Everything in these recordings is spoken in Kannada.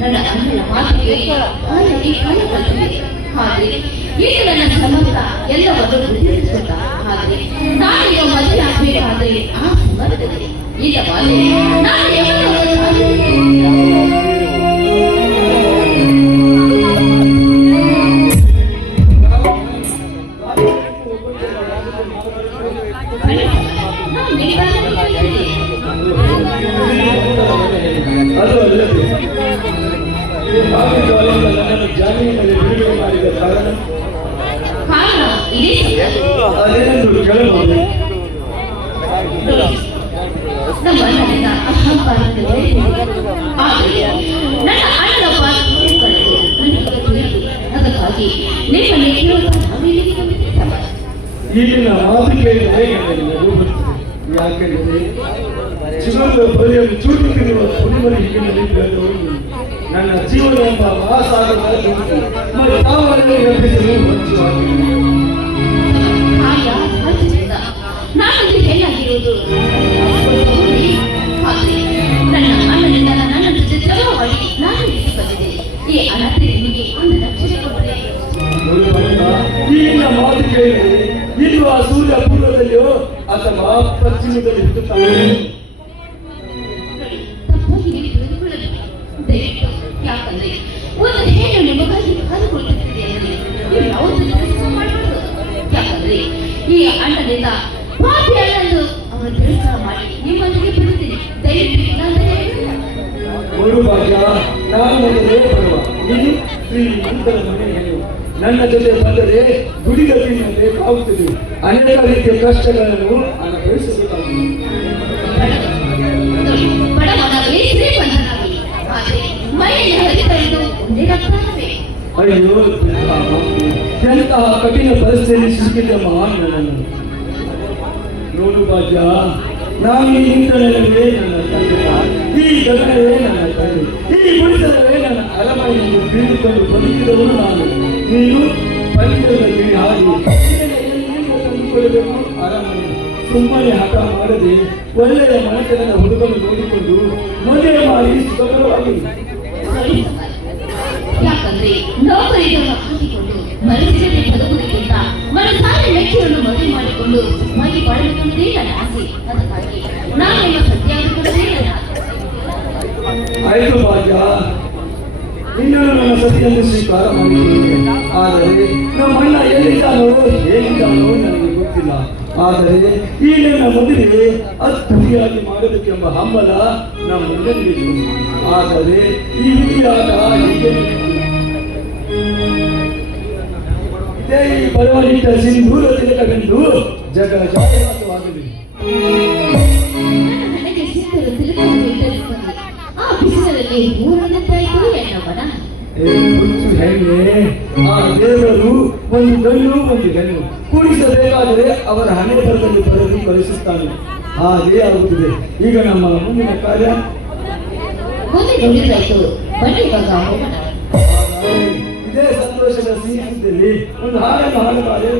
ನನ್ನ ಅಣ್ಣನ ಮಾತಿಗೆ ಆನೆಗೆ ಕಾಲ ಕಲ್ಪಿದೆ. ಹಾಗೆ ಈಗ ನನ್ನ ಸಮರ್ಥ ಎಲ್ಲವನ್ನು ಗುರುತಿಸುತ್ತ ಹಾಗೆ ನಾಳೆಯ ಮದುವೆ ಆಗಬೇಕಾದ್ರೆ ಆ ಸಮರ್ಥದಲ್ಲಿ ಈಗ ಬಾಲ್ಯ ನಾಳೆ ಜಾಮೀನಿನಲ್ಲಿ ಬಿಡುಗಡೆ ಮಾಡಿದ ಕಾರಣ ಅದೇನೆಂದು ಕೇಳಬಹುದು. ಈಗಿನ ಮಾತು ಕೇಳಿದರೆ ಯಾಕೆಂದರೆ ಚಿನ್ನದ ಬರಿಯಲ್ಲಿ ಚೂಟುತ್ತಿರುವ ಕುಡಿಮರ ಹೀಗಿನಲ್ಲಿ ಬೆಳೆದವರು ನನ್ನ ಜೀವನ ಎಂಬ ಮಹಾಸಾಗರದ ನಾನಂದು ಹೇಗಾಗಿರುವುದು ನನ್ನ ಅಣ್ಣನಿಂದ ನನ್ನ ಜೊತೆ ಜಗಳವಾಡಿ ನಾನು ಇಲ್ಲಿ ಬಂದಿದ್ದೇನೆ. ಈ ಅನಾಥ ನಿಮಗೆ ಒಂದು ರಕ್ಷಣೆ ಕೊಟ್ಟರೆ ಈಗಿನ ಮಾತು ಕೇಳಿದರೆ ಇನ್ನು ಆ ಸೂರ್ಯ ಪೂರ್ವದಲ್ಲಿಯೋ ಅಥವಾ ಪಶ್ಚಿಮದಲ್ಲಿ ಹುಟ್ಟುತ್ತಾನೆ. ಯಾಕಂದ್ರೆ ಒಂದು ಹೆಣ್ಣು ನಿಮಗಾಗಿ ಕಾದು ಕೊಡುತ್ತಿದೆ ಅಂದರೆ ನೀವು ಯಾವುದನ್ನು ಕೆಲಸ ಮಾಡಬಹುದು. ಯಾಕಂದ್ರೆ ಈ ಅಣ್ಣನಿಂದ ಪಾಪಿ ಅಣ್ಣಂದು ಅವರ ಕೆಲಸ ಮಾಡಿ ನಿಮ್ಮೊಂದಿಗೆ ಬಿಡುತ್ತೀನಿ. ದಯವಿಟ್ಟು ಒಂದು ಭಾಗ್ಯ ನಾನು ಮೊದಲೇ ಬರುವ ನೀನು ಶ್ರೀಮಂತರ ಮನೆ ಹೆಣ್ಣು ನನ್ನ ಜೊತೆ ಬಂದರೆ ಗುಡಿಗ ಬೇಕಾಗುತ್ತದೆ. ಅನೇಕ ರೀತಿಯ ಕಷ್ಟಗಳನ್ನು ಅನುಭವಿಸಬೇಕಾಗುತ್ತದೆ. ಅಯ್ಯೋ ಎಂತಹ ಕಠಿಣ ಪರಿಸ್ಥಿತಿಯಲ್ಲಿ ಸಿಕ್ಕಿದ್ದಮ್ಮ ನನ್ನನ್ನು ನೋಡು ಭಾಗ್ಯ. ನಾನು ಈ ನಿಂತನಲ್ಲವೇ ನನ್ನ ತಂದೆ, ಈ ಗಗನವೇ ನನ್ನ ತಂದೆ, ಈ ಗುಡಿಸಲವೇ ನನ್ನ ಅರಮನೆಯನ್ನು ಬೀಳಿಕೊಂಡು ಬದುಕಿದವರು ನಾನು. ನೀನು ಪರಿಸರದಲ್ಲಿ ಹಾಗೆ ತಂದುಕೊಳ್ಳಬೇಕು ಅರಮನೆ. ಸುಮ್ಮನೆ ಹಠ ಮಾಡದೆ ಒಳ್ಳೆಯ ಮನಸ್ಸಿನ ಹುಡುಗನ್ನು ನೋಡಿಕೊಂಡು ಮದುವೆ ಮಾಡಿ ಸುಖಕರವಾಗಿ. ಯಾಕಂದ್ರೆ ನೌಕರಿಗಳನ್ನು ಹಾಕಿಕೊಂಡು ಮನಸ್ಸಿನಲ್ಲಿ ಬದುಕುವುದಕ್ಕಿಂತ ಮನಸ್ಸಾರೆ ವ್ಯಕ್ತಿಯನ್ನು ಮದುವೆ ಮಾಡಿಕೊಂಡು ಸುಖವಾಗಿ ಬಾಳಬೇಕೆಂಬುದೇ ನನ್ನ ಆಸೆ. ಅದಕ್ಕಾಗಿ ನಾನು ಸತ್ಯಾಗುವುದೇ ನನ್ನ ಆಸೆ. ಆಯ್ತು ಭಾಗ್ಯ, ಇನ್ನೂ ನನ್ನ ಸತಿಯನ್ನು ಸ್ವೀಕಾರ ಮಾಡಿದ್ದೇನೆ. ಆದರೆ ನಮ್ಮ ಅಣ್ಣ ಎಲ್ಲಿದ್ದಾನೋ ಹೇಗಿದ್ದಾನೋ ನನಗೆ ಗೊತ್ತಿಲ್ಲ. ಆದರೆ ಈ ನನ್ನ ಮದುವೆ ಅದ್ದೂರಿಯಾಗಿ ಮಾಡಬೇಕೆಂಬ ಹಂಬಲ ನಮ್ಮ ಮುಂದೆನಿದೆ. ಆದರೆ ಈ ವಿಧಿಯಾದ ಹೀಗೆ ಇದೇ ಈ ಬರವಣಿತ ಸಿಂಧೂರ ತಿಲಕವೆಂದು ಜಗ ಜಾಹೀರಾತುವಾಗಲಿ. ನನಗೆ ಸಿಂಧೂರ ತಿಲಕವನ್ನು ಇಟ್ಟರಿಸಿಕೊಂಡು ಆ ಬಿಸಿಲಲ್ಲಿ ಊರನ್ನತ್ತಾಯಿತು ಎನ್ನವನ ಹುಚ್ಚು ಹೆಣ್ಣೆ. ಆ ದೇವರು ಒಂದು ಗಣ್ಣು ಒಂದು ಗಣ್ಣು ಕೂಡಿಸಬೇಕಾದರೆ ಅವರ ಹಣೆ ಬರದಲ್ಲಿ ಬರೆದು ಕಳಿಸುತ್ತಾನೆ. ಹಾಗೇ ಆಗುತ್ತದೆ. ಈಗ ನಮ್ಮ ಮುಂದಿನ ಕಾರ್ಯ ಇದೇ ಸಂತೋಷದ ಸಿಹಿಯಲ್ಲಿ ಒಂದು ಹಾಡನ್ನು ಹಾಡುತ್ತಾರೆ.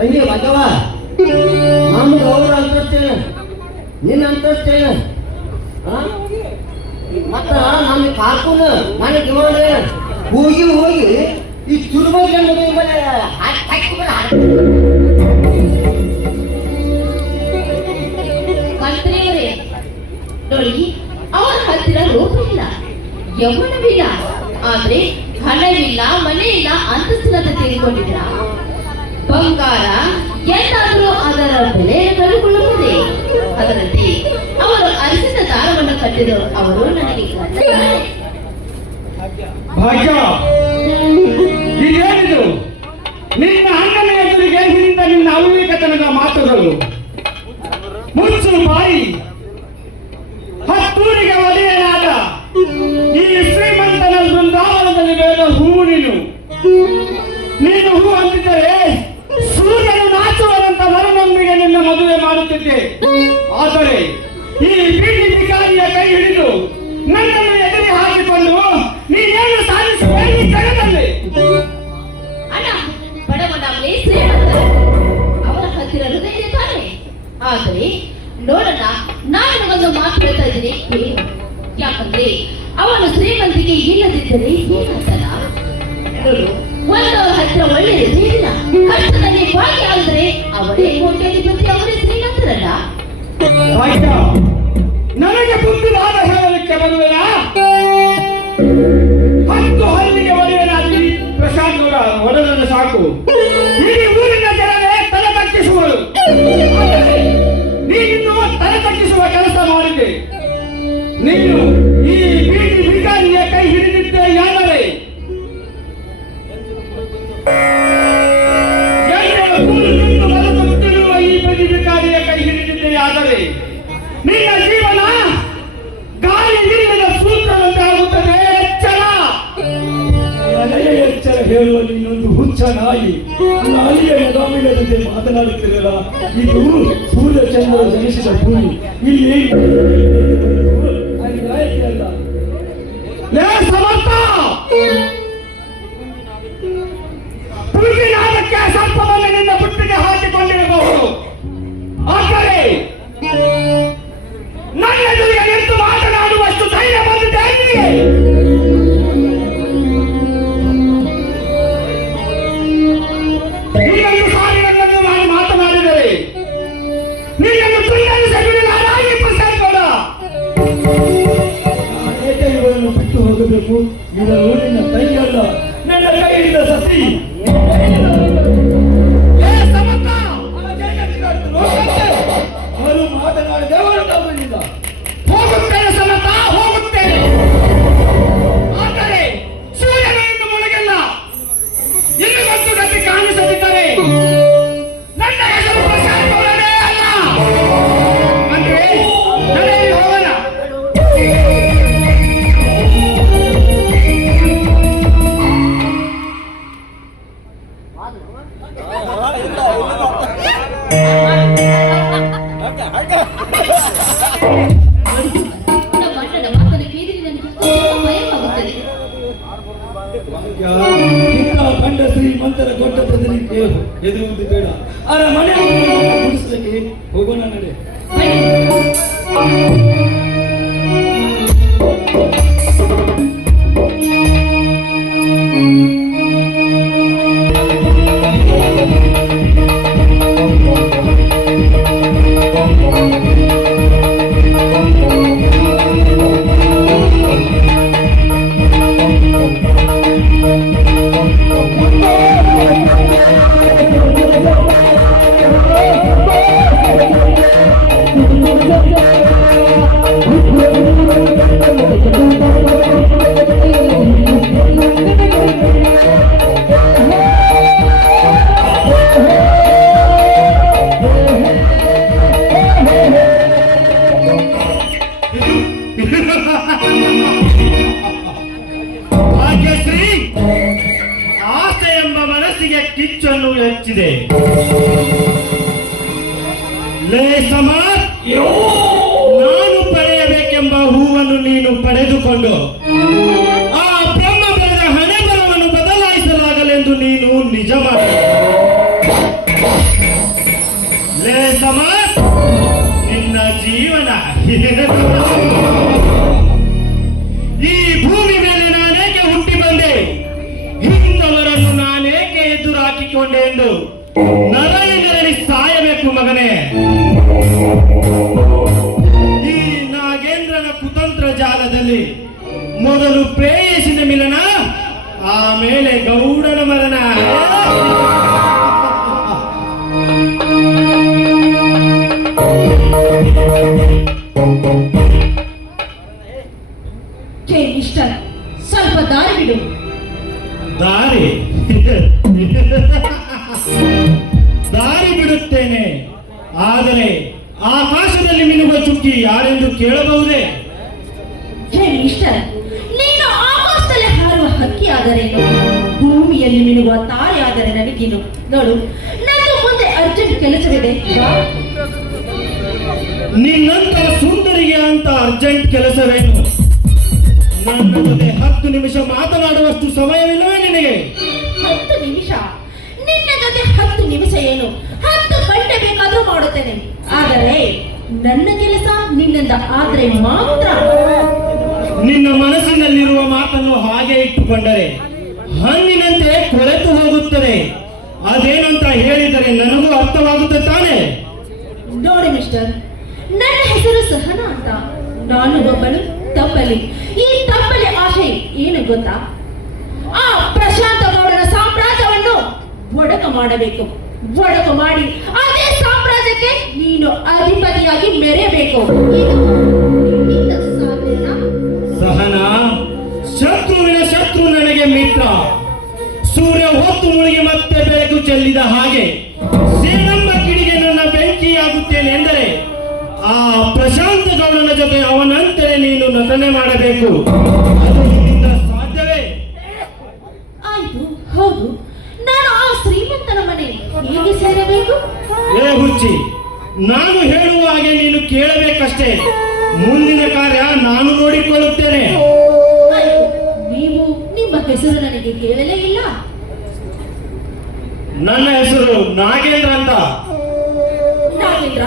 ತಂಗಿ ಬಜವ ನಮ್ದು ಅವ್ರ ಅಂತಸ್ತೇನೆ ನಿನ್ನ ಅಂತಸ್ತೇನೆ ಮತ್ತ ನಮ್ಮ ಕಾರ್ಕೂನ್ ನನಗೆ ಡಿಮಾಂಡ್ ಹೋಗಿ ಹೋಗಿ ಈ ತುರ್ಬಗೆ ಮಂತ್ರಿಯವರೇ ನೋಡಿ, ಅವರ ಹತ್ತಿರ ರೂಪ ಇಲ್ಲ, ಯೌವನವಿಲ್ಲ, ಆದ್ರೆ ಹಣವಿಲ್ಲ, ಮನೆ ಇಲ್ಲ, ಅಂತಸ್ತಿನಂತ ತೆಗೆದುಕೊಂಡಿದ್ರ. ಬಂಗಾರ ಎಂದಾದರೂ ಅದರ ಬೆಲೆ ಕಂಡುಕೊಳ್ಳುವುದೇ? ಅದರಂತೆ ಅವರು ಅರಿಸಿದ ದಾರವನ್ನು ಕಟ್ಟಿದರು. ಅವರು ನನಗೆ ಭಾಗ್ಯ, ಇದೇನಿದು? ನಿನ್ನ ಅಣ್ಣನ ಎದುರಿಗೆ ಹಿಂದ ನಿನ್ನ ಅವಿವೇಕತನದ ಮಾತುಗಳು. ಮುಚ್ಚು ಬಾಯಿ. ಹತ್ತೂರಿಗೆ ಒಡೆಯನಾದ ಈ ಶ್ರೀಮಂತನ ಬೃಂದಾವನದಲ್ಲಿ ಬೆಳೆದ ಹೂವು ನೀನು ಹೂ ಅಂತಿದ್ದರೆ ಸೂರ್ಯನು ನಾಚುವಂತ ವರನೊಂದಿಗೆ ನಿನ್ನ ಮದುವೆ ಮಾಡುತ್ತಿದ್ದೆ. ಆದರೆ ಈ ಬೀದಿ ಬಿಕಾರಿಯ ಕೈ ಹಿಡಿದು ನನ್ನನ್ನು ಎದುರಿ ಹಾಕಿಕೊಂಡು ನೀನೇನು ಸಾಧಿಸುವೆ ಈ ಜಗದಲ್ಲಿ? ಅಣ್ಣ, ಬಡವನಾಗಲಿ ಶ್ರೀಮಂತರು ಅವರ ಹತ್ತಿರ ಹೃದಯ ಇದ್ದಾನೆ. ಆದರೆ ನೋಡೋಣ, ನಾನು ಒಂದು ಮಾತು ಹೇಳ್ತಾ ಇದ್ದೀನಿ, ಯಾಕಂದ್ರೆ ಅವನು ಶ್ರೀಮಂತಿಗೆ ಇಲ್ಲದಿದ್ದರೆ ಏನಾಗಲ್ಲ. ನೋಡು, ಒಂದವರ ಹತ್ತಿರ ಒಳ್ಳೆ ಹೃದಯ ಇಲ್ಲ, ಕಷ್ಟದಲ್ಲಿ ಭಾಗಿಯಾದರೆ ಅವರೇ ಕೋಟ್ಯಾಧಿಪತಿ, ಅವರೇ ಶ್ರೀಮಂತರಲ್ಲ. ನನಗೆ ಬುದ್ಧಿವಾದ ಹೇಳಲಿಕ್ಕೆ ಬರುವೆನಾ? 10 ಹಲ್ಲಿಗೆ ಒಡೆಯನಾಗಿ ಪ್ರಶಾಂತ್ ಒಡೆದರೆ ಸಾಕು, ಇಡೀ ಊರಿನ ಜನರೇ ತಲೆ ತಗ್ಗಿಸುವರು. ನೀನಿನ್ನು ತಲೆ ತಗ್ಗಿಸುವ ಕೆಲಸ ಮಾಡಿದೆ. ನೀನು ಈ ಬೀದಿ ಬಿಕಾರಿಯ ಕೈ ಹಿಡಿದಿದ್ದೆ ಯಾದರೆ ಬದುಕುತ್ತಿರುವ ಈ ಬೀದಿ ಬಿಕಾರಿಯ ಕೈ ಹಿಡಿದಿದ್ದೆಯಾದರೆ ನಿನ್ನ ಜೀವನ ಗಾಳಿ ನೀರಿನ ಸೂತ್ರದಂತೆ ಆಗುತ್ತದೆ. ಎಚ್ಚರ. ಎಚ್ಚರ ಹೇಳುವ ನೀನೊಂದು ಹುಚ್ಚ ನಾಯಿ. ನಾಯಿಯ ಎದಾಮಿಲ್ಲದಂತೆ ಮಾತನಾಡುತ್ತಿರಲ್ಲ. ಇದು ಸೂರ್ಯ ಚಂದ್ರ ಜನಿಸಿದ ಭೂಮಿ. ಇಲ್ಲಿ ಅಲ್ಲ. ಸಮರ್ಥ ಪುರುಗಿನಾದಕ್ಕೆ ಸರ್ಪವನ್ನು ನಿನ್ನ ಬುಟ್ಟಿಗೆ ಹಾಕಿಕೊಂಡಿರಬಹುದು. ಆದರೆ ನನ್ನ ಎದುರಿಗೆ ನಿಂತು ಮಾತನಾಡುವಷ್ಟು ಧೈರ್ಯ ಬಂದಿದೆ. ಇನ್ನೊಂದು ಸಾರಿ ನನ್ನನ್ನು ನಾನು ಮಾತನಾಡಿದರೆ ನಿನ್ನನ್ನು ತುಂಡರಿಸಬಿಡಲಾಗಿ ಪ್ರಸಾದ. ನಾನೇಕೆ ಇವರನ್ನು ಬಿಟ್ಟು ಹೋಗಬೇಕು? ಇವರು ನಿನ್ನ ಕೈಯಲ್ಲ, ನನ್ನ ಕೈಯಿಂದ ಸಸಿ. ಅವರು ಮಾತನಾಡಿದ ಹೋಗುತ್ತೇನೆ ಸಮತ, ಹೋಗುತ್ತೇನೆ. ಆದರೆ ಸೂರ್ಯನು ಇನ್ನು ಮುಳುಗಿಲ್ಲ. ಇನ್ನು ಮತ್ತು ಗತಿ ಕಾಣಿಸದಿದ್ದರೆ ನನ್ನ ಹೆಸರು ಪ್ರಶಾಂತ್ ಅವರೇ ಅಲ್ಲ. ಅಂದ್ರೆ ನಡೆಯಲ್ಲಿ ಹೋಗೋಣ. ಕಂಡ ಶ್ರೀಮಂತರ ದೊಡ್ಡ ಬೆದರಿಕೆ ಎದುರುವುದು ಬೇಡ. ಅವರ ಮನೆ ಗುಡಿಸಲಿಕ್ಕೆ ಹೋಗೋಣ, ನಡೆ. ಭಾಗ್ಯಶ್ರೀ, ಆಸೆ ಎಂಬ ಮನಸ್ಸಿಗೆ ಕಿಚ್ಚನ್ನು ಹೆಚ್ಚಿದೆ. ಲೇ ಸಮರ್, ನಾನು ಪಡೆಯಬೇಕೆಂಬ ಹೂವನ್ನು ನೀನು ಪಡೆದುಕೊಂಡು ಆ ಬ್ರಹ್ಮ ಬರೆದ ಹಣೆ ಬರವನ್ನು ಬದಲಾಯಿಸಲಾಗಲೆಂದು ನೀನು ನಿಜ ಮಾಡಿ ಈ ಭೂಮಿ ಮೇಲೆ ನಾನೇಕೆ ಹುಟ್ಟಿ ಬಂದೆ, ಇಂಥವರನ್ನು ನಾನೇಕೆ ಎದುರು ಹಾಕಿಕೊಂಡೆ ಎಂದು ನರಳಿ ಸಾಯಬೇಕು ಮಗನೇ. ಈ ನಾಗೇಂದ್ರನ ಕುತಂತ್ರ ಜಾಲದಲ್ಲಿ ಮೊದಲು ಪ್ರೇಯಸಿನ ಮಿಲನ, ಆಮೇಲೆ ಗೌಡನ ಮರಣ. ಮಿಸ್ಟರ್, ಸ್ವಲ್ಪ ದಾರಿ ಬಿಡು. ದಾರಿ ದಾರಿ ಬಿಡುತ್ತೇನೆ, ಆದರೆ ಆಕಾಶದಲ್ಲಿ ಮಿನುಗುವ ಚುಕ್ಕಿ ಯಾರೆಂದು ಕೇಳಬಹುದೇ? ಹೇ ಮಿಸ್ಟರ್, ನೀನು ಆಕಾಶದಲ್ಲಿ ಹಾರುವ ಹಕ್ಕಿ ಆದರೇನು, ಭೂಮಿಯಲ್ಲಿ ಮಿನುಗುವ ತಾರೆ ಆದರೆ ನನಗೇನು. ನೋಡು, ನನ್ನ ಮುಂದೆ ಅರ್ಜೆಂಟ್ ಕೆಲಸವಿದೆ. ನಿನ್ನಂತ ಸುಂದರಿಗೆ ಅಂತ ಅರ್ಜೆಂಟ್ ಕೆಲಸವೇನು? ನನ್ನ ಜೊತೆ 10 ನಿಮಿಷ ಮಾತನಾಡುವಷ್ಟು ಸಮಯವಿಲ್ಲವೇ ನಿನಗೆ? 10 ನಿಮಿಷ? ನಿನ್ನ ಜೊತೆ 10 ನಿಮಿಷ ಏನು, 10 ಗಂಟೆ ಬೇಕಾದ್ರೂ ಮಾಡುತ್ತೇನೆ. ಆದರೆ ನನ್ನ ಕೆಲಸ ನಿನ್ನಿಂದ ಆದ್ರೆ ಮಾತ್ರ. ನಿನ್ನ ಮನಸ್ಸಿನಲ್ಲಿರುವ ಮಾತನ್ನು ಹಾಗೆ ಇಟ್ಟುಕೊಂಡರೆ ಹಣ್ಣಿನಂತೆ ಕೊಳೆತು ಹೋಗುತ್ತದೆ. ಅದೇನಂತ ಹೇಳಿದರೆ ನನಗೂ ಅರ್ಥವಾಗುತ್ತೆ ತಾನೆ? ನೋಡಿ ಮಿಸ್ಟರ್, ನನ್ನ ಹೆಸರು ಸಹನಾ ಅಂತ. ನಾನು ಒಬ್ಬಳು ತಪ್ಪಲಿ. ಈ ತಪ್ಪಲಿ ಆಶೆ ಏನು ಗೊತ್ತಾ? ಆ ಪ್ರಶಾಂತ ಗೌಡನ ಸಾಮ್ರಾಜ್ಯವನ್ನು ಒಡಕು ಮಾಡಬೇಕು. ಒಡಕು ಮಾಡಿ ಅದೇ ಸಾಮ್ರಾಜ್ಯಕ್ಕೆ ನೀನು ಅಧಿಪತಿಯಾಗಿ ಮೆರೆಯಬೇಕು. ಇದು ನಿನ್ನಿಂದ ಸಾಧ್ಯನಾ? ಸಹನಾ, ಶತ್ರುವಿನ ಶತ್ರು ನನಗೆ ಮಿತ್ರ. ಸೂರ್ಯ ಹೊತ್ತು ಮುಳುಗಿ ಮತ್ತೆ ಬೆಳಕು ಚೆಲ್ಲಿದ ಹಾಗೆ ಸೇನಮ್ಮ ಕಿಡಿಗೆ ನನ್ನ ಬೆಂಕಿಯಾಗುತ್ತೇನೆ ಎಂದರೆ ಆ ಪ್ರಶಾಂತ ಗೌಡನ ಜೊತೆ ಅವನಂತೆ ನೀನು ನಟನೆ ಮಾಡಬೇಕು. ಅದು ನಿನ್ನಿಂದ ಸಾಧ್ಯವೇ? ಆಯ್ತು, ಹೌದು. ನಾನು ಆ ಶ್ರೀಮಂತನ ಮನೆ ಹೇಗೆ ಸೇರಬೇಕು? ಏ ಹುಚ್ಚಿ, ನಾನು ಹೇಳುವ ಹಾಗೆ ನೀನು ಕೇಳಬೇಕಷ್ಟೇ. ಮುಂದಿನ ಕಾರ್ಯ ನಾನು ನೋಡಿಕೊಳ್ಳುತ್ತೇನೆ. ಆಯ್ತು, ನೀವು ನಿಮ್ಮ ಹೆಸರು ನನಗೆ ಕೇಳಲೇ ಇಲ್ಲ. ನನ್ನ ಹೆಸರು ನಾಗೇಂದ್ರ ಅಂತ. ನಾಗೇಂದ್ರ,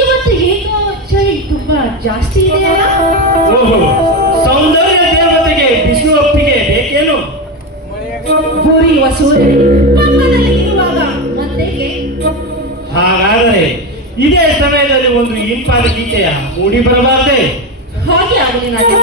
ಇವತ್ತು ಹೇಗೋ ಚಳಿ ತುಂಬಾ ಜಾಸ್ತಿ ಇದೆಯಲ್ಲ? ಓಹೋ, ಸೌಂದರ್ಯ ದೇವತೆಗೆ ಬಿಸಿ ಒಪ್ಪಿಗೆ ಬೇಕೇನು? ಉರಿಯುವ ಸೂರ್ಯನಿಗೆ ಪಕ್ಕದಲ್ಲಿ ಇರುವಾಗ ಮತ್ತೆ ಹಾಗಾದರೆ ಇದೇ ಸಮಯದಲ್ಲಿ ಒಂದು ಇಂಪಾದ ಗೀತೆಯ ಮೂಡಿ ಬರಬಾರದೆ? ಹಾಗೆ ಆಗಲಿ. ನಾನು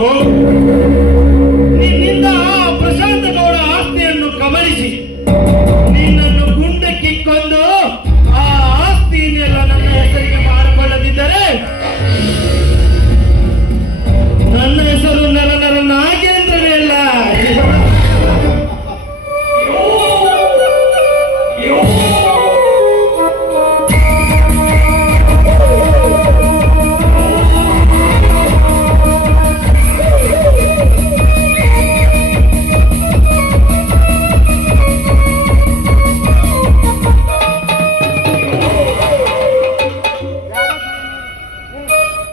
ಹೋಗು